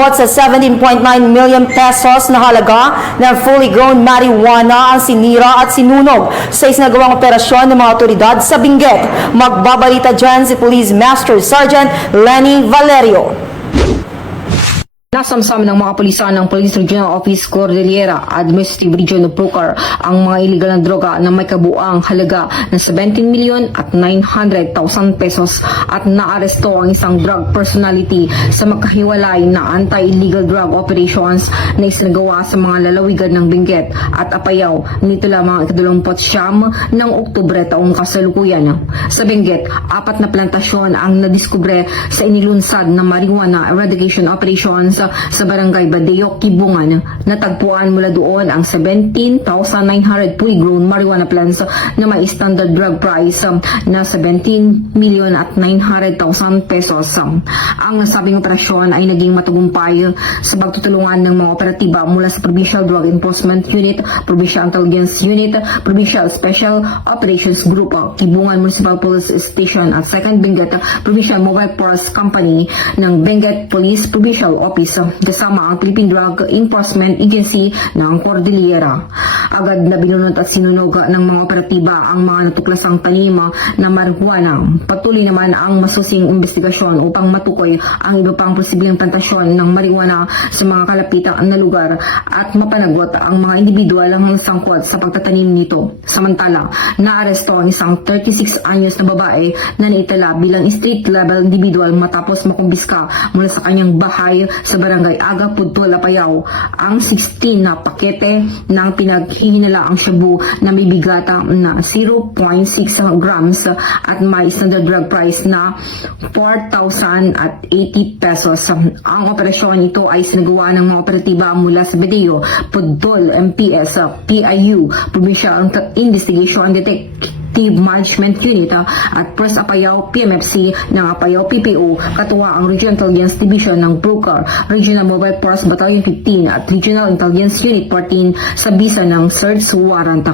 Umabot sa 17.9 million pesos na halaga ng fully grown marijuana ang sinira at sinunog sa isinagawang operasyon ng mga otoridad sa Benguet. Magbabalita dyan si Police Master Sergeant Lenny Valerio. Nasamsam ng mga pulisan ng Police Regional Office Cordillera Administrative Region of Bukar ang mga illegal na droga na may kabuang halaga ng 17,900,000 pesos at naaresto ang isang drug personality sa magkahiwalay na anti-illegal drug operations na isinagawa sa mga lalawigan ng Benguet at Apayao nito lamang ika-29 ng Oktubre taong kasalukuyan. Sa Benguet, 4 na plantasyon ang nadiskubre sa inilunsad na marijuana eradication operations sa Barangay Badeo, Kibungan. Natagpuan mula doon ang 17,900 fully grown marijuana plants na may standard drug price na 17,900,000 pesos. Ang nasabing operasyon ay naging matagumpay sa pagtutulungan ng mga operatiba mula sa Provincial Drug Enforcement Unit, Provincial Intelligence Unit, Provincial Special Operations Group, Kibungan Municipal Police Station at 2nd Benguet Provincial Mobile Force Company ng Benguet Police Provincial Office kasama ang Philippine Drug Enforcement Agency ng Cordillera. Agad na binunot at sinunog ng mga operatiba ang mga natuklasang tanim na marijuana. Patuloy naman ang masusing investigasyon upang matukoy ang iba pang posibleng plantasyon ng marijuana sa mga kalapitang na lugar at mapanagot ang mga individual na sangkot sa pagtatanim nito. Samantala, naaresto ang isang 36 anyos na babae na naitala bilang street level individual matapos makumbiska mula sa kanyang bahay sa Barangay Aga, Pudtol, Apayao ang 16 na pakete ng pinaghihinalaang shabu na may bigata na 0.6 grams at may standard drug price na 4,080 pesos. Ang operasyon ito ay sinagawa ng mga operatiba mula sa Badeo, Pudtol, MPS, PIU, Provincial Investigation Detective Management Unit at First Apayao PMFC ng Apayao PPO, katuwa ang Regional Intelligence Division ng Bukar, Regional Mobile Force Battalion 15 at Regional Intelligence Unit 14 sa bisa ng search warrant.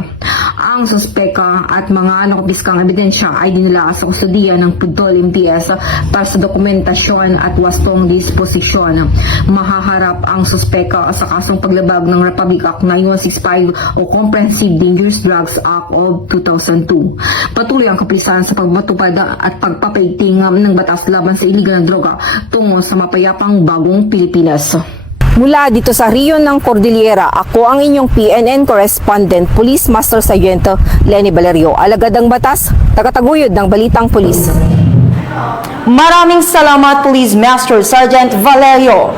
Ang suspeka at mga nakupiskang ebidensya ay dinala sa kustudiya ng Pudtol MPS para sa dokumentasyon at wastong disposisyon. Mahaharap ang suspeka sa kasong paglabag ng Republic Act 9165 o Comprehensive Dangerous Drugs Act of 2002. Patuloy ang kapulisan sa pagmatupad at pagpapaigting ng batas laban sa iligal na droga tungo sa mapayapang bagong Pilipinas. Mula dito sa Riyon ng Cordillera, ako ang inyong PNN Correspondent, Police Master Sergeant Lenny Valerio. Alagad ang batas, tagataguyod ng Balitang Pulis. Maraming salamat, Police Master Sergeant Valerio.